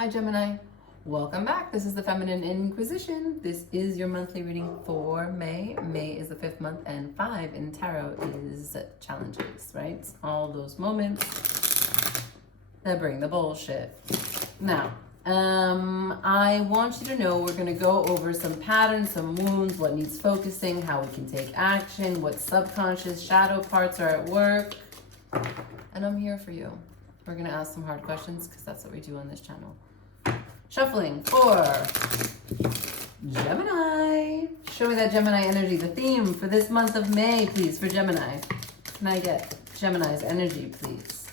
Hi Gemini, welcome back. This is the Feminine Inquisition. This is your monthly reading for May. May is the 5th month and 5 in tarot is challenges, right? All those moments that bring the bullshit. Now, I want you to know we're going to go over some patterns, some wounds, what needs focusing, how we can take action, what subconscious shadow parts are at work. And I'm here for you. We're going to ask some hard questions because that's what we do on this channel. Shuffling for Gemini. Show me that Gemini energy. The theme for this month of May, please, for Gemini. Can I get Gemini's energy, please?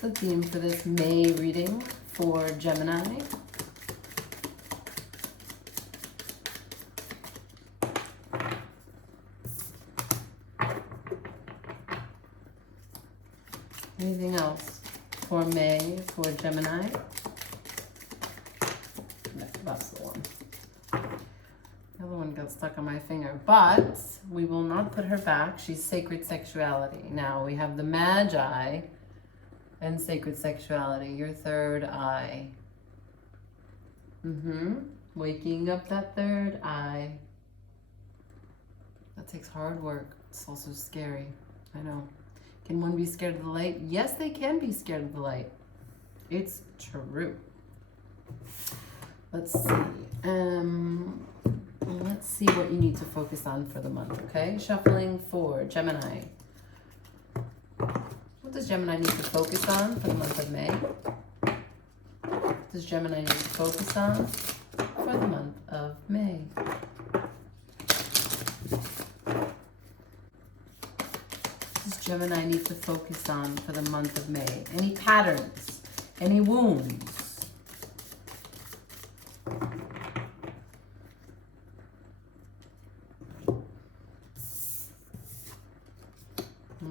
The theme for this May reading for Gemini. Anything else for May for Gemini? No, that's the one. The other one got stuck on my finger, but we will not put her back. She's sacred sexuality. Now we have the Magi and sacred sexuality, your third eye. Waking up that third eye. That takes hard work. It's also scary. I know. Can one be scared of the light? Yes, they can be scared of the light. It's true. Let's see. Let's see what you need to focus on for the month, okay? Shuffling for Gemini. What does Gemini need to focus on for the month of May? What does Gemini need to focus on for the month of May? Gemini need to focus on for the month of May? Any patterns? Any wounds?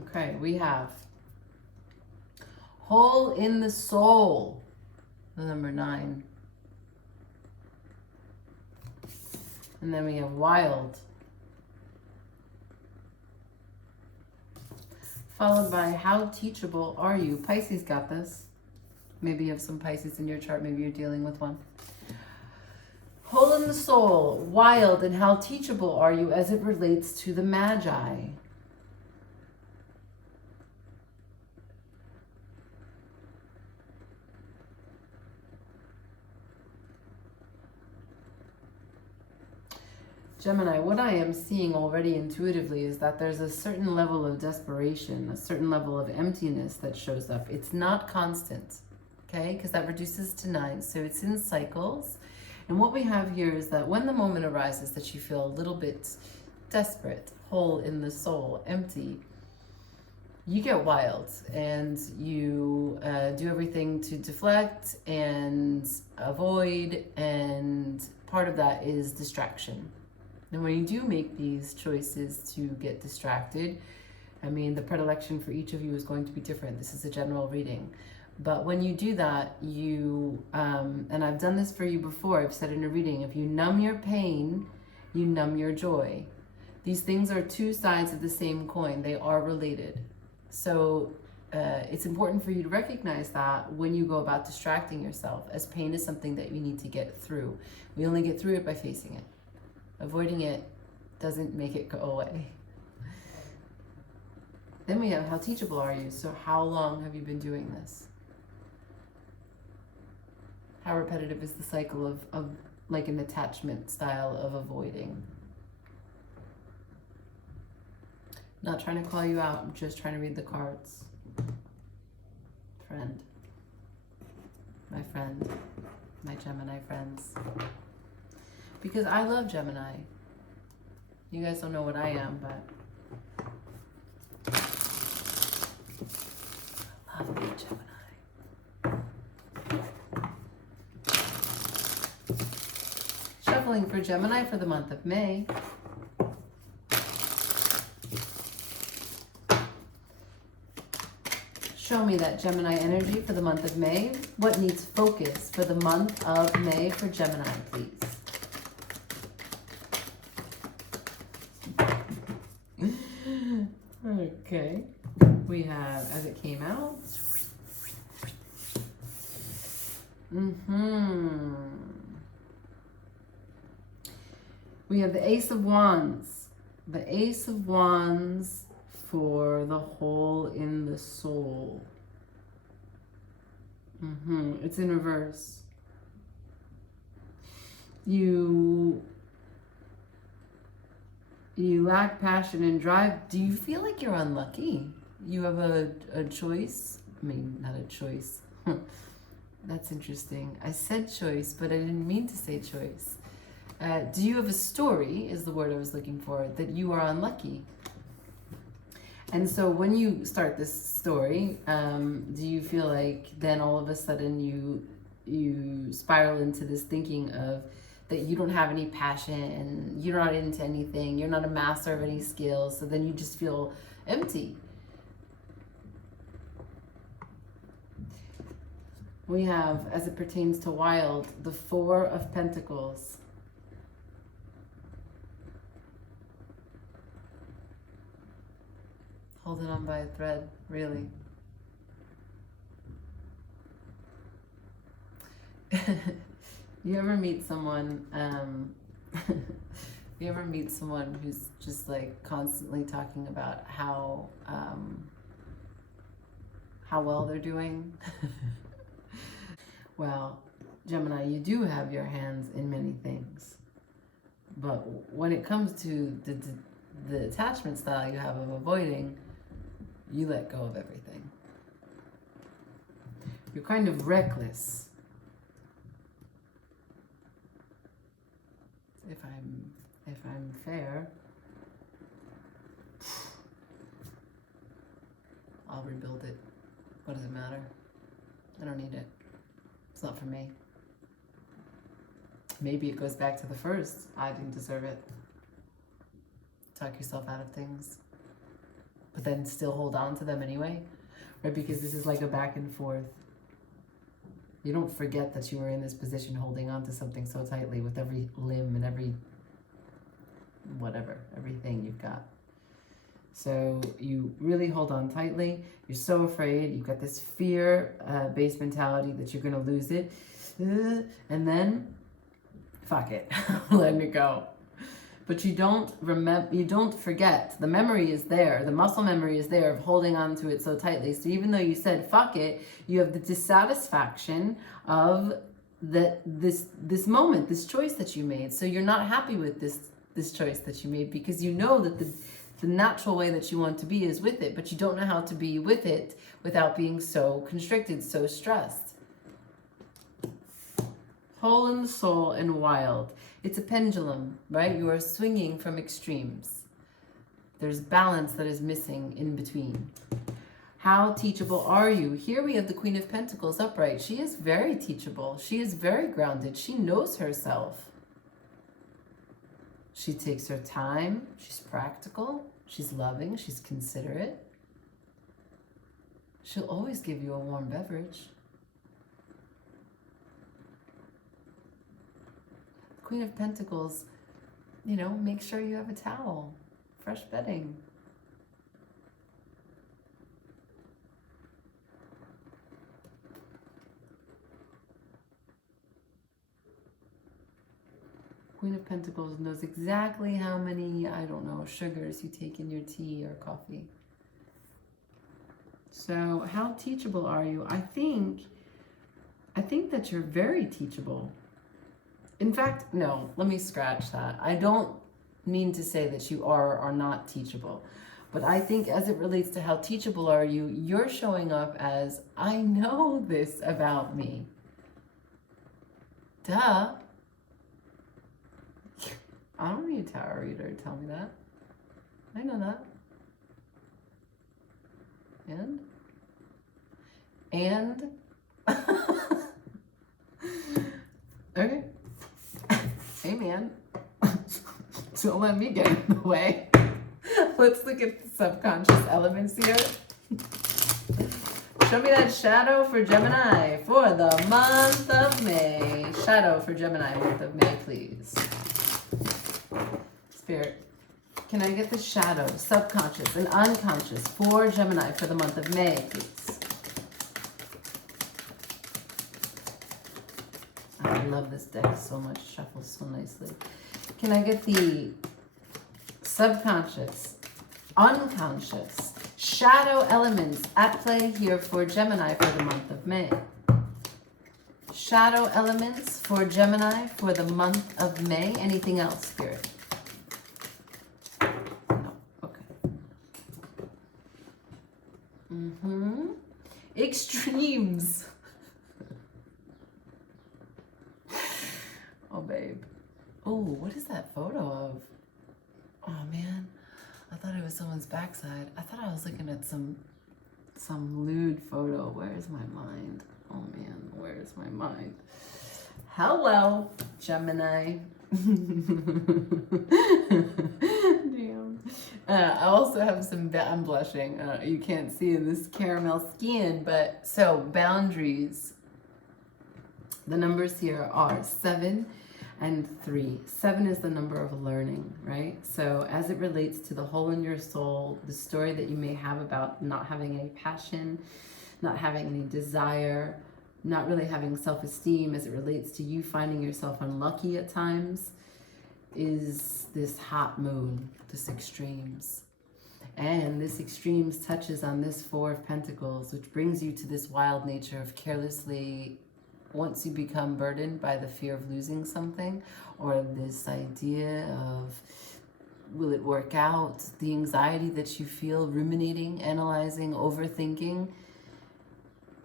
Okay, we have hole in the soul, the number 9. And then we have wild. Followed by how teachable are you? Pisces got this. Maybe you have some Pisces in your chart. Maybe you're dealing with one. Hole in the soul, wild, and how teachable are you as it relates to the Magi? Gemini, what I am seeing already intuitively is that there's a certain level of desperation, a certain level of emptiness that shows up. It's not constant, okay? Because that reduces to 9, so it's in cycles. And what we have here is that when the moment arises that you feel a little bit desperate, hole in the soul, empty, you get wild and you do everything to deflect and avoid, and part of that is distraction. And when you do make these choices to get distracted, I mean, the predilection for each of you is going to be different. This is a general reading. But when you do that, you, and I've done this for you before, I've said in a reading, if you numb your pain, you numb your joy. These things are two sides of the same coin. They are related. So it's important for you to recognize that when you go about distracting yourself, as pain is something that you need to get through. We only get through it by facing it. Avoiding it doesn't make it go away. Then we have how teachable are you? So how long have you been doing this? How repetitive is the cycle of like an attachment style of avoiding? Not trying to call you out, I'm just trying to read the cards. Friend. My friend. My Gemini friends. Because I love Gemini. You guys don't know what I am, but I love me, Gemini. Shuffling for Gemini for the month of May. Show me that Gemini energy for the month of May. What needs focus for the month of May for Gemini, please? Okay. We have, as it came out. We have the Ace of Wands. The Ace of Wands for the hole in the soul. It's in reverse. You lack passion and drive. Do you feel like you're unlucky? You have a choice? I mean, not a choice. That's interesting. I said choice, but I didn't mean to say choice. Do you have a story, is the word I was looking for, that you are unlucky? And so when you start this story, do you feel like then all of a sudden you spiral into this thinking of that you don't have any passion and you're not into anything, you're not a master of any skills, so then you just feel empty? We have, as it pertains to wild, the Four of Pentacles. Holding on by a thread, really. You ever meet someone, you ever meet someone who's just like constantly talking about how well they're doing? Well, Gemini, you do have your hands in many things, but when it comes to the attachment style you have of avoiding, you let go of everything. You're kind of reckless. If I'm fair, I'll rebuild it. What does it matter? I don't need it. It's not for me. Maybe it goes back to the first. I didn't deserve it. Talk yourself out of things, but then still hold on to them anyway, right? Because this is like a back and forth. You don't forget that you were in this position holding on to something so tightly with every limb and every whatever, everything you've got. So you really hold on tightly. You're so afraid. You've got this fear-based mentality that you're going to lose it. And then, fuck it, letting it go. But you don't remember, you don't forget. The memory is there. The muscle memory is there of holding on to it so tightly. So even though you said fuck it, you have the dissatisfaction of this moment, this choice that you made. So you're not happy with this choice that you made, because you know that the natural way that you want to be is with it, but you don't know how to be with it without being so constricted, so stressed. Hole in the soul and wild. It's a pendulum, right? You are swinging from extremes. There's balance that is missing in between. How teachable are you? Here we have the Queen of Pentacles upright. She is very teachable. She is very grounded. She knows herself. She takes her time. She's practical. She's loving. She's considerate. She'll always give you a warm beverage. Queen of Pentacles, you know, make sure you have a towel, fresh bedding. Queen of Pentacles knows exactly how many, I don't know, sugars you take in your tea or coffee. So how teachable are you? I think that you're very teachable. In fact, no, let me scratch that. I don't mean to say that you are or are not teachable, but I think as it relates to how teachable are you, you're showing up as, I know this about me. Duh. I don't need a tarot reader to tell me that. I know that. And? Okay. Amen. Don't let me get in the way. Let's look at the subconscious elements here. Show me that shadow for Gemini for the month of May. Shadow for Gemini, month of May, please. Spirit, Can I get the shadow, subconscious, and unconscious for Gemini for the month of May, please? I love this deck so much. It shuffles so nicely. Can I get the subconscious, unconscious, shadow elements at play here for Gemini for the month of May? Shadow elements for Gemini for the month of May. Anything else, Spirit? No. Okay. Extremes. Oh, babe. Oh, what is that photo of? Oh, man. I thought it was someone's backside. I thought I was looking at some lewd photo. Where's my mind? Oh, man. Where's my mind? Hello, Gemini. Damn. I also have some, I'm blushing. You can't see in this caramel skin, but so boundaries. The numbers here are 7 and 3. 7 is the number of learning, right? So as it relates to the hole in your soul, the story that you may have about not having any passion, not having any desire, not really having self-esteem as it relates to you finding yourself unlucky at times, is this hot moon, this extremes. And this extremes touches on this 4 of Pentacles, which brings you to this wild nature of carelessly, once you become burdened by the fear of losing something, or this idea of, will it work out? The anxiety that you feel, ruminating, analyzing, overthinking,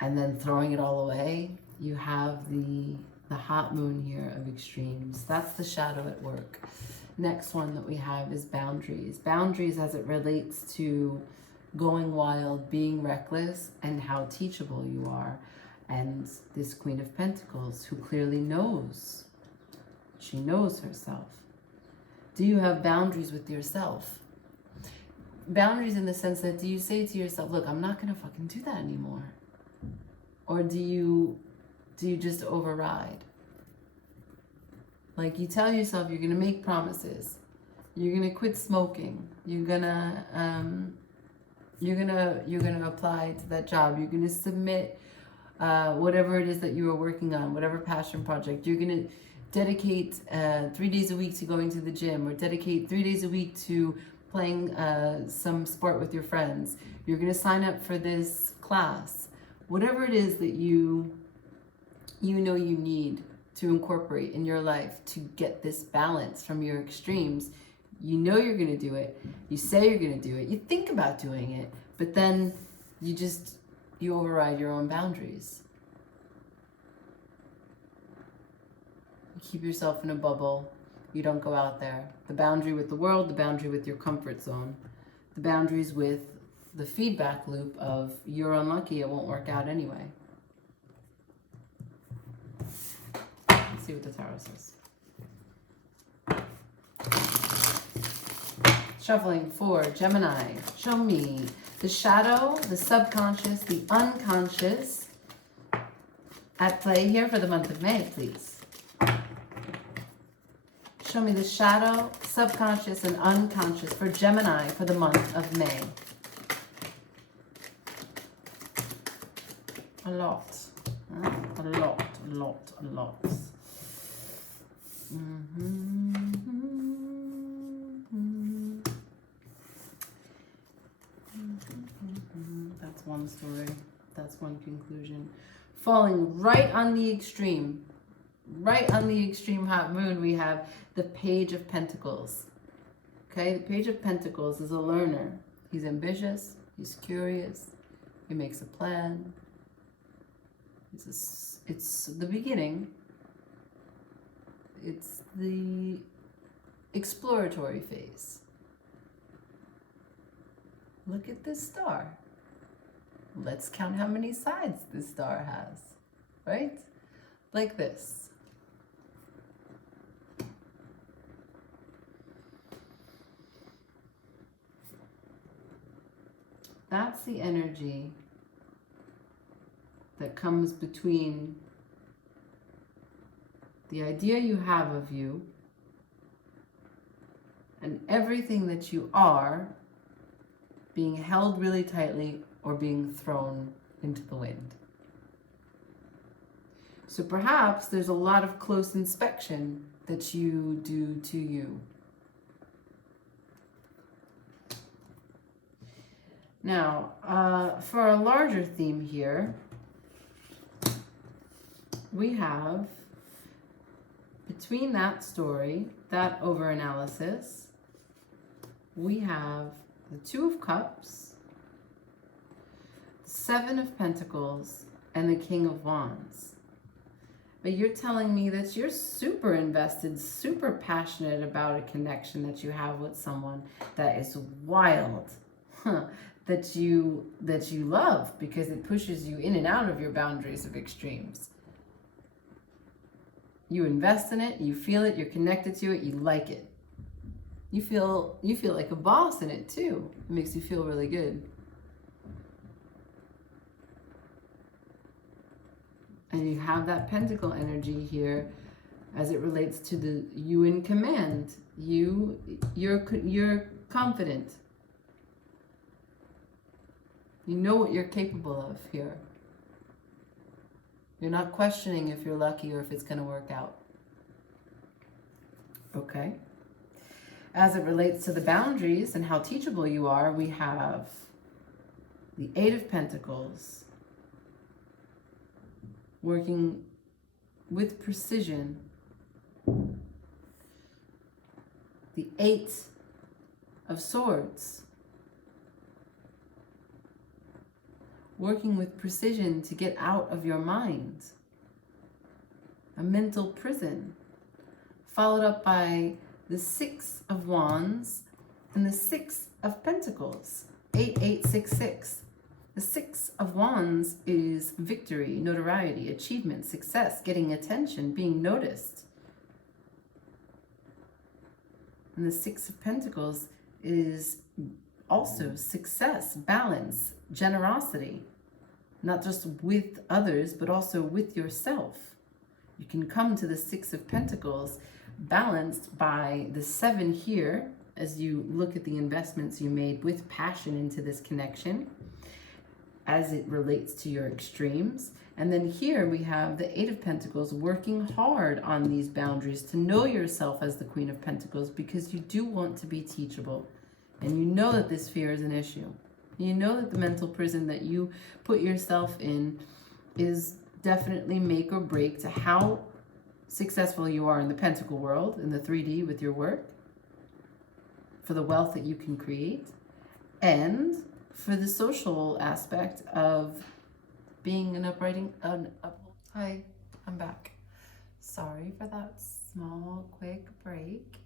and then throwing it all away. You have the hot moon here of extremes. That's the shadow at work. Next one that we have is boundaries. Boundaries as it relates to going wild, being reckless, and how teachable you are. And this Queen of Pentacles, who clearly knows. She knows herself. Do you have boundaries with yourself? Boundaries in the sense that, do you say to yourself, look, I'm not going to fucking do that anymore? Or do you just override? Like, you tell yourself you're going to make promises. You're going to quit smoking. You're going to apply to that job. You're going to submit whatever it is that you are working on, whatever passion project. You're going to dedicate 3 days a week to going to the gym, or dedicate 3 days a week to playing some sport with your friends. You're going to sign up for this class. Whatever it is that you know you need to incorporate in your life to get this balance from your extremes, you know you're going to do it. You say you're going to do it. You think about doing it, but then you override your own boundaries. You keep yourself in a bubble. You don't go out there. The boundary with the world, the boundary with your comfort zone, the boundaries with the feedback loop of, you're unlucky, it won't work out anyway. Let's see what the tarot says. Shuffling for Gemini. Show me the shadow, the subconscious, the unconscious at play here for the month of May, please. Show me the shadow, subconscious, and unconscious for Gemini for the month of May. A lot. A lot. That's one story. That's one conclusion. Falling right on the extreme. Right on the extreme hot moon, we have the Page of Pentacles. Okay, the Page of Pentacles is a learner. He's ambitious. He's curious. He makes a plan. It's the beginning. It's the exploratory phase. Look at this star. Let's count how many sides this star has, right? Like this. That's the energy that comes between the idea you have of you and everything that you are being held really tightly or being thrown into the wind. So perhaps there's a lot of close inspection that you do to you. Now, for a larger theme here, we have, between that story, that over-analysis, we have the Two of Cups, Seven of Pentacles, and the King of Wands. But you're telling me that you're super invested, super passionate about a connection that you have with someone that is wild, that you love, because it pushes you in and out of your boundaries of extremes. You invest in it, you feel it, you're connected to it, you like it. You feel like a boss in it too. It makes you feel really good. And you have that pentacle energy here as it relates to the you in command. You're confident. You know what you're capable of here. You're not questioning if you're lucky or if it's going to work out. Okay. As it relates to the boundaries and how teachable you are, we have the Eight of Pentacles, working with precision. The Eight of Swords, working with precision to get out of your mind. A mental prison. Followed up by the Six of Wands and the Six of Pentacles. 8866. The Six of Wands is victory, notoriety, achievement, success, getting attention, being noticed. And the Six of Pentacles is also success, balance, generosity, not just with others, but also with yourself. You can come to the Six of Pentacles balanced by the Seven here, as you look at the investments you made with passion into this connection, as it relates to your extremes. And then here we have the Eight of Pentacles, working hard on these boundaries to know yourself as the Queen of Pentacles, because you do want to be teachable. And you know that this fear is an issue. You know that the mental prison that you put yourself in is definitely make or break to how successful you are in the pentacle world, in the 3D with your work, for the wealth that you can create, and for the social aspect of being an uprighting. Hi, I'm back. Sorry for that small, quick break.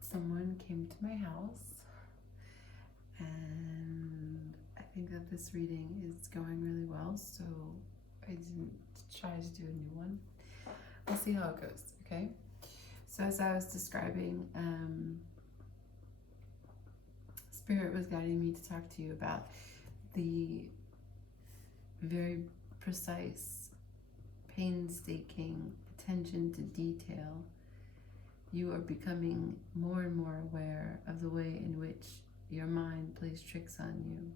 Someone came to my house, and I think that this reading is going really well, so I didn't try to do a new one. We'll see how it goes, okay? So as I was describing, Spirit was guiding me to talk to you about the very precise, painstaking attention to detail. You are becoming more and more aware of the way in which your mind plays tricks on you.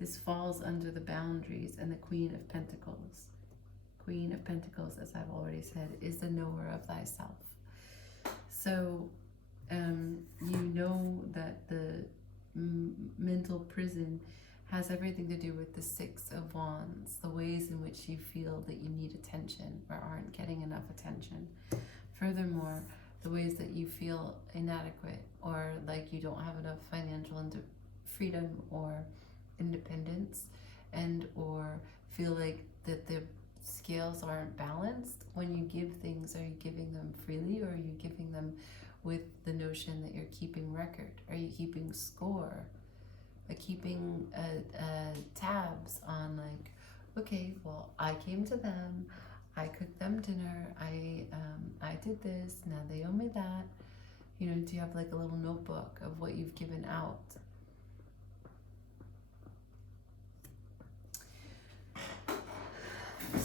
This falls under the boundaries and the Queen of Pentacles. Queen of Pentacles, as I've already said, is the knower of thyself. So you know that the mental prison has everything to do with the Six of Wands, the ways in which you feel that you need attention or aren't getting enough attention. Furthermore, the ways that you feel inadequate or like you don't have enough financial freedom or independence, and or feel like that the scales aren't balanced when you give things. Are you giving them freely, or are you giving them with the notion that you're keeping record? Are you keeping score? Like keeping tabs on, like, okay, well, I came to them, I cooked them dinner, I did this, now they owe me that. You know, do you have like a little notebook of what you've given out?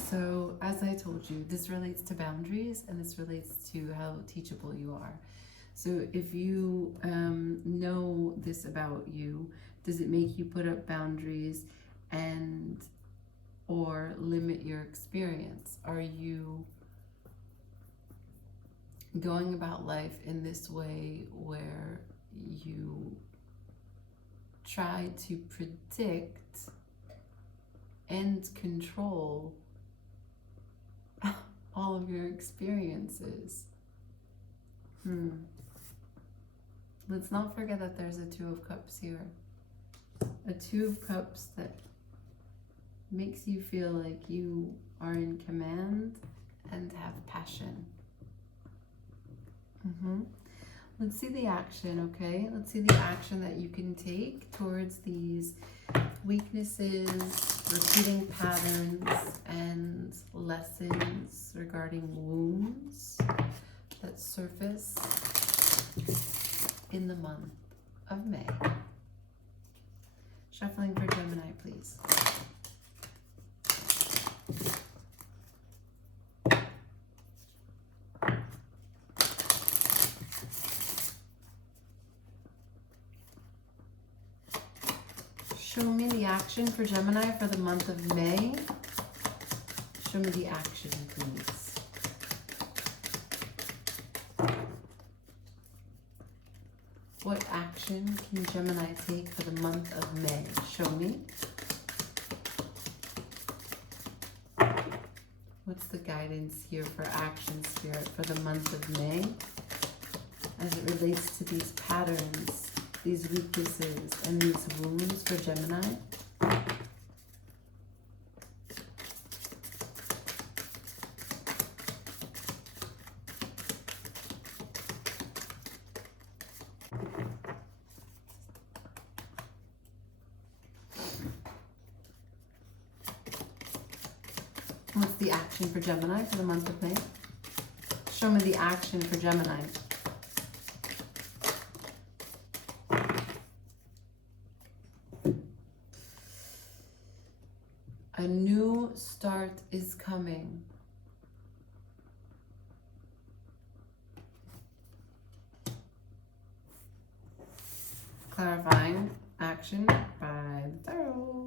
So, as I told you, this relates to boundaries, and this relates to how teachable you are. So if you know this about you, does it make you put up boundaries and or limit your experience? Are you going about life in this way where you try to predict and control all of your experiences? Let's not forget that there's a Two of Cups here. A Two of Cups that makes you feel like you are in command and have passion. Let's see the action, okay? Let's see the action that you can take towards these weaknesses, repeating patterns, and lessons regarding wounds that surface in the month of May. Shuffling for Gemini, please. Show me the action for Gemini for the month of May. Show me the action, please. What action can Gemini take for the month of May? Show me. What's the guidance here for action, Spirit, for the month of May as it relates to these patterns, these weaknesses, and these wounds for Gemini? What's the action for Gemini for the month of May? Show me the action for Gemini. A new start is coming. Clarifying action by the tarot.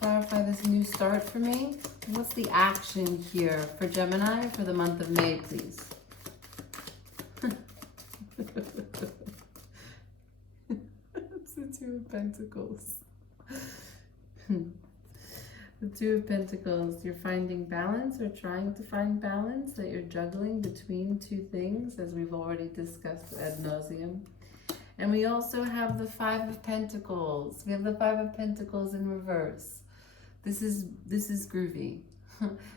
Clarify this new start for me. What's the action here for Gemini for the month of May, please? It's the Two of Pentacles. The Two of Pentacles. You're finding balance or trying to find balance, that you're juggling between two things, as we've already discussed ad nauseum. And we also have the Five of Pentacles. We have the Five of Pentacles in reverse. This is groovy.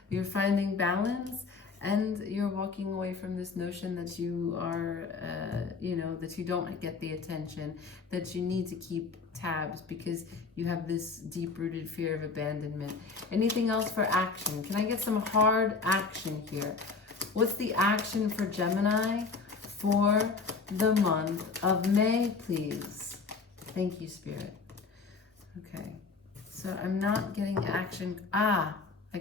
You're finding balance, and you're walking away from this notion that you are, that you don't get the attention, that you need to keep tabs because you have this deep-rooted fear of abandonment. Anything else for action? Can I get some hard action here? What's the action for Gemini for the month of May, please? Thank you, Spirit. Okay. So I'm not getting action. I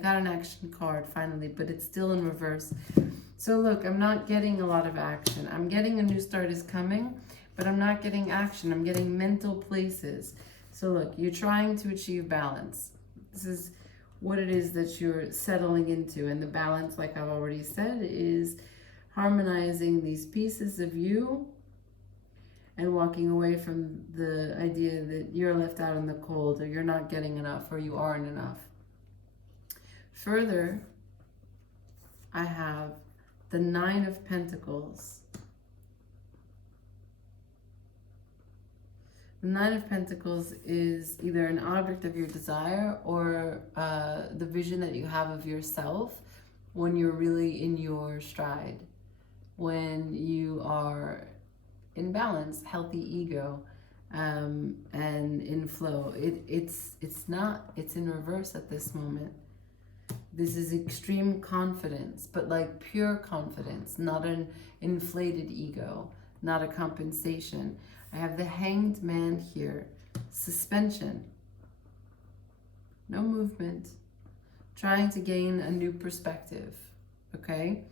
got an action card finally, but it's still in reverse. So look, I'm not getting a lot of action. I'm getting a new start is coming, but I'm not getting action. I'm getting mental places. So look, you're trying to achieve balance. This is what it is that you're settling into. And the balance, like I've already said, is harmonizing these pieces of you and walking away from the idea that you're left out in the cold, or you're not getting enough, or you aren't enough. Further, I have the Nine of Pentacles. The Nine of Pentacles is either an object of your desire or the vision that you have of yourself when you're really in your stride, when you are in balance, healthy ego, and in flow. It's in reverse at this moment. This is extreme confidence, but like pure confidence, not an inflated ego, not a compensation. I have the Hanged Man here. Suspension. No movement. trying to gain a new perspective, okay?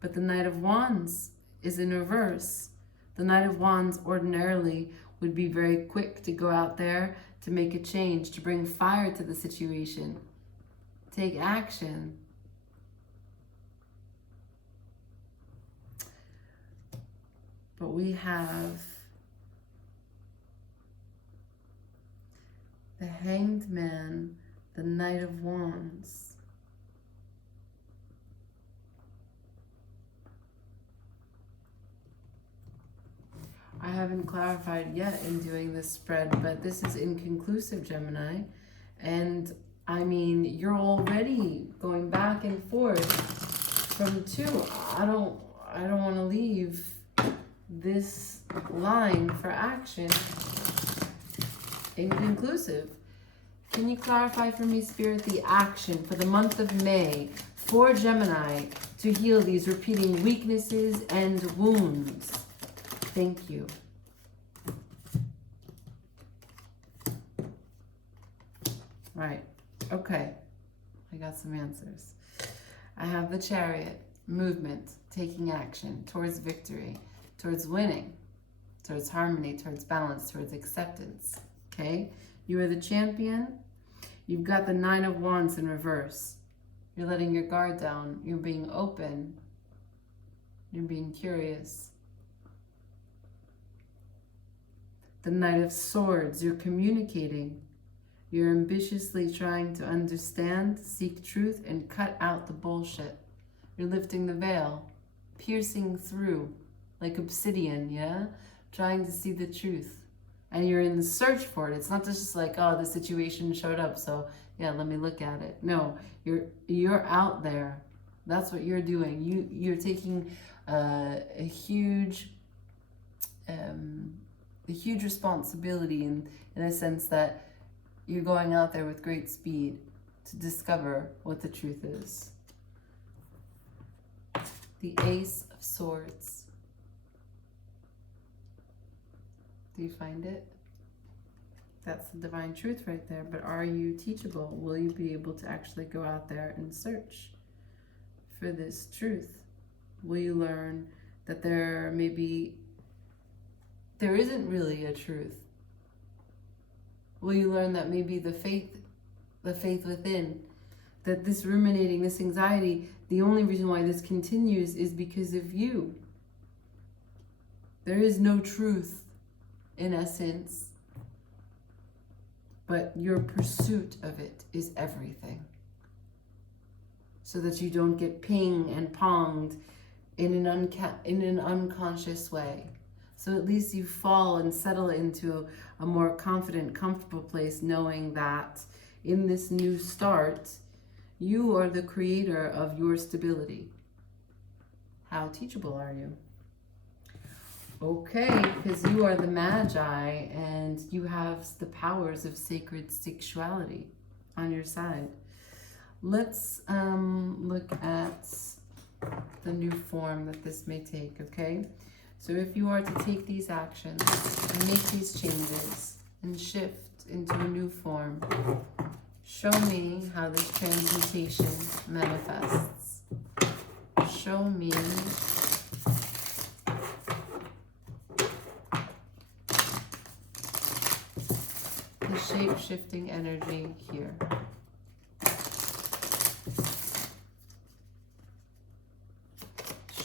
But the Knight of Wands is in reverse. The Knight of Wands ordinarily would be very quick to go out there to make a change, to bring fire to the situation, take action. But we have the Hanged Man, the Knight of Wands. I haven't clarified yet in doing this spread, but this is inconclusive, Gemini. And I mean, you're already going back and forth from two. I don't want to leave this line for action inconclusive. Can you clarify for me, Spirit, the action for the month of May for Gemini to heal these repeating weaknesses and wounds? Thank you. Right. Okay. I got some answers. I have the Chariot, movement, taking action towards victory, towards winning, towards harmony, towards balance, towards acceptance. Okay? You are the Champion. You've got the Nine of Wands in reverse. You're letting your guard down. You're being open. You're being curious. The Knight of Swords, you're communicating. You're ambitiously trying to understand, seek truth, and cut out the bullshit. You're lifting the veil, piercing through like obsidian, yeah? Trying to see the truth. And you're in the search for it. It's not just like, oh, the situation showed up, so yeah, let me look at it. No, you're out there. That's what you're doing. You're taking a huge responsibility in a sense that you're going out there with great speed to discover what the truth is. The Ace of Swords. Do you find it? That's the divine truth right there. But are you teachable? Will you be able to actually go out there and search for this truth? Will you learn that there isn't really a truth? Will you learn that maybe the faith within, that this ruminating, this anxiety, the only reason why this continues is because of you? There is no truth in essence, but your pursuit of it is everything. So that you don't get ping and ponged in an unconscious way. So at least you fall and settle into a more confident, comfortable place, knowing that in this new start, you are the creator of your stability. How teachable are you? Okay, because you are the Magi and you have the powers of sacred sexuality on your side. Let's look at the new form that this may take, okay? So if you are to take these actions and make these changes and shift into a new form, show me how this transmutation manifests. Show me the shape-shifting energy here.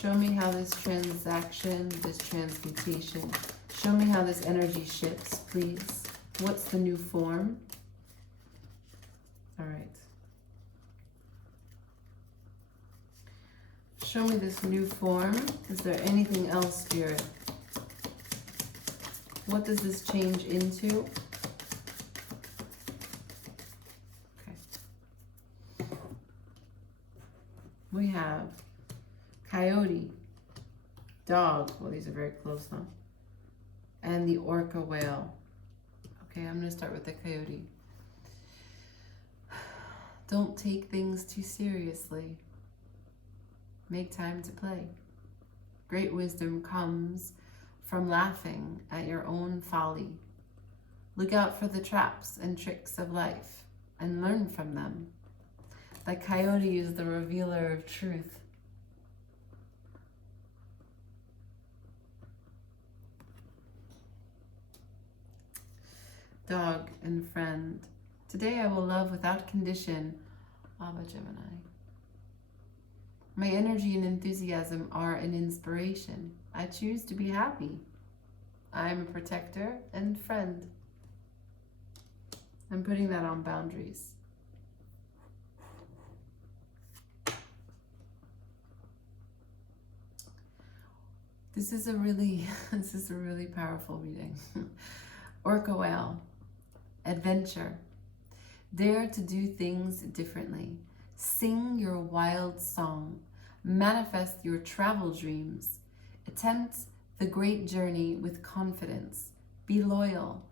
Show me how this transaction, this transmutation, show me how this energy shifts, please. What's the new form? All right. Show me this new form. Is there anything else, Spirit? What does this change into? Okay. We have coyote, dog, well these are very close though, and the orca whale. Okay, I'm going to start with the coyote. Don't take things too seriously. Make time to play. Great wisdom comes from laughing at your own folly. Look out for the traps and tricks of life and learn from them. That coyote is the revealer of truth. Dog and friend. Today I will love without condition. Abba Gemini. My energy and enthusiasm are an inspiration. I choose to be happy. I am a protector and friend. I'm putting that on boundaries. This is a really powerful reading. Orca whale. Adventure. Dare to do things differently. Sing your wild song. Manifest your travel dreams. Attempt the great journey with confidence. Be loyal.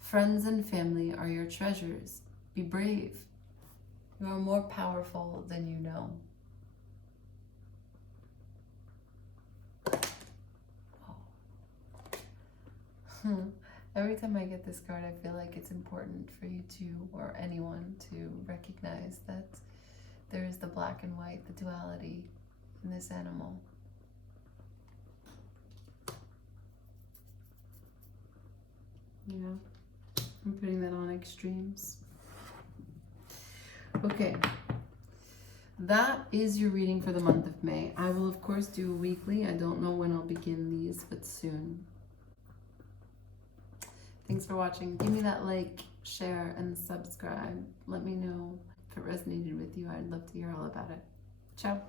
Friends and family are your treasures. Be brave. You are more powerful than you know. Every time I get this card, I feel like it's important for you to, or anyone, to recognize that there is the black and white, the duality in this animal. Yeah, I'm putting that on extremes. Okay, that is your reading for the month of May. I will, of course, do a weekly. I don't know when I'll begin these, but soon. Thanks for watching. Give me that like, share, and subscribe. Let me know if it resonated with you. I'd love to hear all about it. Ciao.